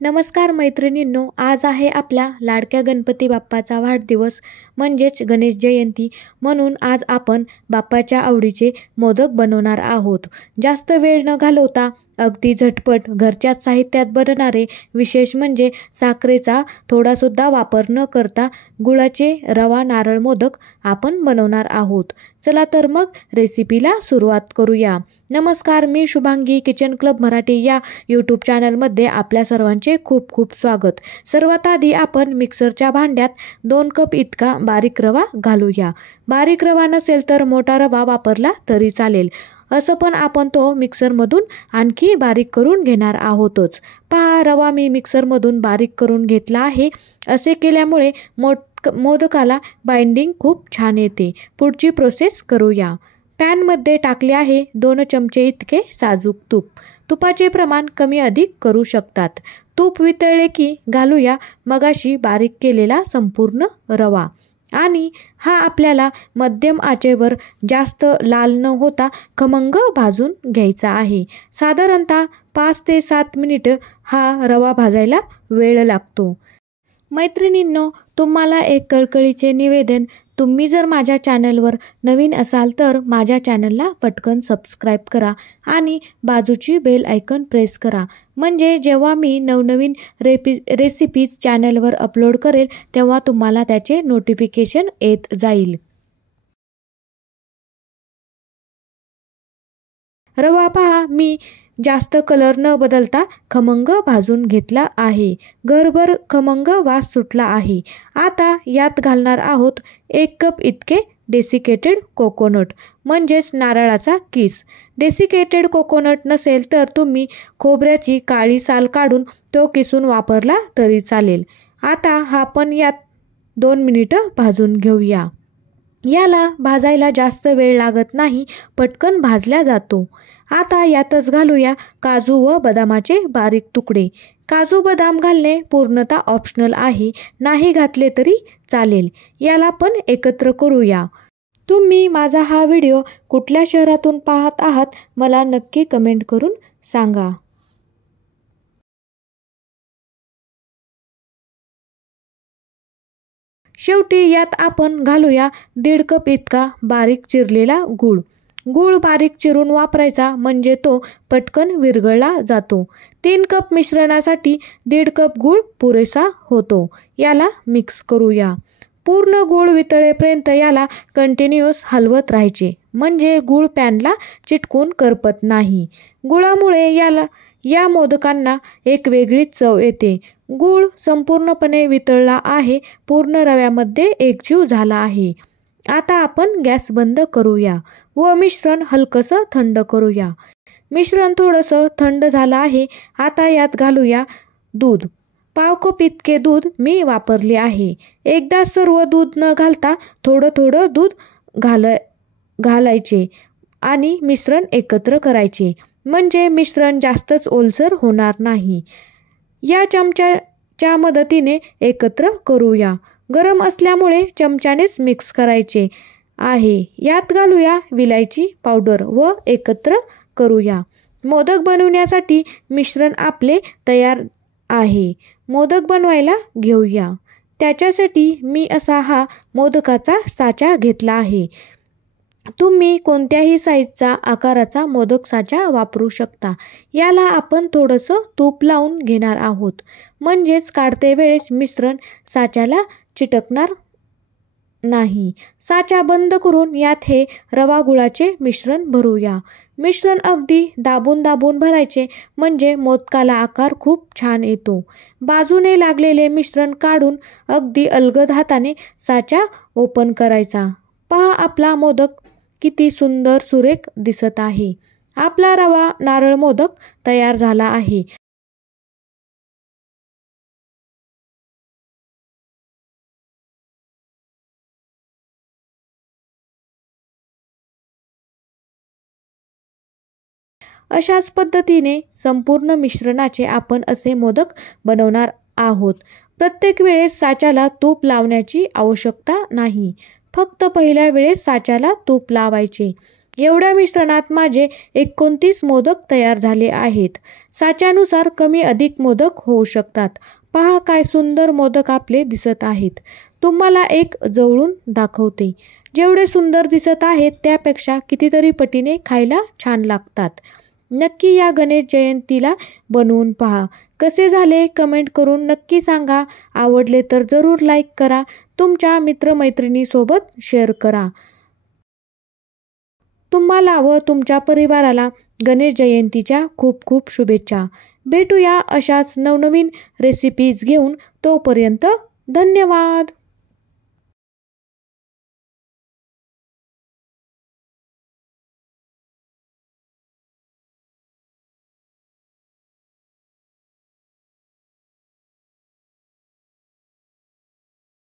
नमस्कार मैत्रिणींनो, आज आहे आपल्या लाडक्या गणपती बाप्पाचा वाढदिवस म्हणजेच गणेश जयंती. म्हणून आज आपण बाप्पाच्या आवडीचे मोदक बनवणार आहोत. जास्त वेळ न घालवता अगदी झटपट घरच्याच साहित्यात बनणारे, विशेष म्हणजे साखरेचा थोडासुद्धा वापर न करता गुळाचे रवा नारळ मोदक आपण बनवणार आहोत. चला तर मग रेसिपीला सुरुवात करूया. नमस्कार, मी शुभांगी किचन क्लब मराठी या यूट्यूब चॅनलमध्ये आपल्या सर्वांचे खूप खूप स्वागत. सर्वात आधी आपण मिक्सरच्या भांड्यात 2 कप इतका बारीक रवा घालूया. बारीक रवा नसेल तर मोठा रवा वापरला तरी चालेल. असं पण आपण तो मिक्सरमधून आणखी बारीक करून घेणार आहोतच. पहा, रवा मी मिक्सरमधून बारीक करून घेतला आहे. असे केल्यामुळे मोदकाला बाइंडिंग खूप छान येते. पुढची प्रोसेस करूया. पॅनमध्ये टाकले आहे 2 चमचे इतके साजूक तूप. तुपाचे प्रमाण कमी अधिक करू शकतात. तूप वितळले की घालूया मगाशी बारीक केलेला संपूर्ण रवा. आणि हा आपल्याला मध्यम आचेवर जास्त लाल न होता खमंग भाजून घ्यायचा आहे. साधारणतः 5 ते 7 मिनिटं हा रवा भाजायला वेळ लागतो. मैत्रिणींनो, तुम्हाला एक कळकळीचे निवेदन. तुम्ही जर माझ्या चॅनलवर नवीन असाल तर माझ्या चॅनलला पटकन सबस्क्राईब करा आणि बाजूची बेल आयकॉन प्रेस करा. म्हणजे जेव्हा मी नवनवीन रेसिपीज चॅनलवर अपलोड करेल तेव्हा तुम्हाला त्याचे नोटिफिकेशन येत जाईल. रवा पहा, मी जास्त कलर न बदलता खमंग भाजून घेतला आहे. घरभर खमंग वास सुटला आहे. आता यात घालणार आहोत 1 कप इतके डेसिकेटेड कोकोनट म्हणजेच नारळाचा किस. डेसिकेटेड कोकोनट नसेल तर तुम्ही खोबऱ्याची काळी साल काढून तो किसून वापरला तरी चालेल. आता हा पण यात 2 मिनिटं भाजून घेऊया. याला भाजायला जास्त वेळ लागत नाही, पटकन भाजला जातो. आता यातच घालूया काजू व बदामाचे बारीक तुकडे. काजू बदाम घालणे पूर्णतः ऑप्शनल आहे, नाही घातले तरी चालेल. याला पण एकत्र करूया. तुम्ही माझा हा व्हिडिओ कुठल्या शहरातून पाहत आहात मला नक्की कमेंट करून सांगा. शेवटी यात आपण घालूया 1.5 कप इतका बारीक चिरलेला गूळ. गूळ बारीक चिरून वापरायचा म्हणजे तो पटकन विरघळला जातो. 3 कप मिश्रणासाठी 1.5 कप गूळ पुरेसा होतो. याला मिक्स करूया. पूर्ण गूळ वितळेपर्यंत याला कंटिन्युअस हलवत राहायचे, म्हणजे गूळ पॅनला चिटकून करपत नाही. गुळामुळे या मोदकांना एक वेगळीच चव येते. गूळ संपूर्णपणे वितळला आहे, पूर्ण रव्यामध्ये एकजीव झाला आहे. आता आपण गॅस बंद करूया व मिश्रण हलकसं थंड करूया. मिश्रण थोडंसं थंड झालं आहे. आता यात घालूया दूध. 1/2 कप इतके दूध मी वापरले आहे. एकदा सर्व दूध न घालता थोडं थोडं दूध घालायचे आणि मिश्रण एकत्र करायचे, म्हणजे मिश्रण जास्तच ओलसर होणार नाही. या चमच्याच्या मदतीने एकत्र करूया. गरम असल्यामुळे चमच्यानेच मिक्स करायचे आहे. यात घालूया विलायची पावडर व एकत्र करूया. मोदक बनवण्यासाठी मिश्रण आपले तयार आहे. मोदक बनवायला घेऊया. त्याच्यासाठी मी असा हा मोदकाचा साचा घेतला आहे. तुम्ही कोणत्याही साईजचा आकाराचा मोदक साचा वापरू शकता. याला आपण थोडंसं तूप लावून घेणार आहोत, म्हणजेच काढते वेळेस मिश्रण साच्याला चिटकणार नाही. साचा बंद करून यात हे रवा गुळाचे मिश्रण भरूया. मिश्रण अगदी दाबून दाबून भरायचे, म्हणजे मोदकाला आकार खूप छान येतो. बाजूने लागलेले मिश्रण काढून अगदी अलगद हाताने साचा ओपन करायचा. पहा, आपला मोदक किती सुंदर सुरेख दिसत आहे. आपला रवा नारळ मोदक तयार झाला आहे. अशाच पद्धतीने संपूर्ण मिश्रणाचे आपण असे मोदक बनवणार आहोत. प्रत्येक वेळेस साच्याला तूप लावण्याची आवश्यकता नाही. फक्त पहिल्या वेळेस साच्याला तूप लावायचे. एवढ्या मिश्रणात माझे 29 मोदक तयार झाले आहेत. साच्यानुसार कमी अधिक मोदक होऊ शकतात. पहा काय सुंदर मोदक आपले दिसत आहेत. तुम्हाला एक जवळून दाखवते. जेवढे सुंदर दिसत आहेत त्यापेक्षा कितीतरी पटीने खायला छान लागतात. नक्की या गणेश जयंतीला बनवून पहा. कसे झाले कमेंट करून नक्की सांगा. आवडले तर जरूर लाईक करा. तुमच्या मित्रमैत्रिणीसोबत शेअर करा. तुम्हाला व तुमच्या परिवाराला गणेश जयंतीच्या खूप खूप शुभेच्छा. भेटूया अशाच नवनवीन रेसिपीज घेऊन. तोपर्यंत धन्यवाद.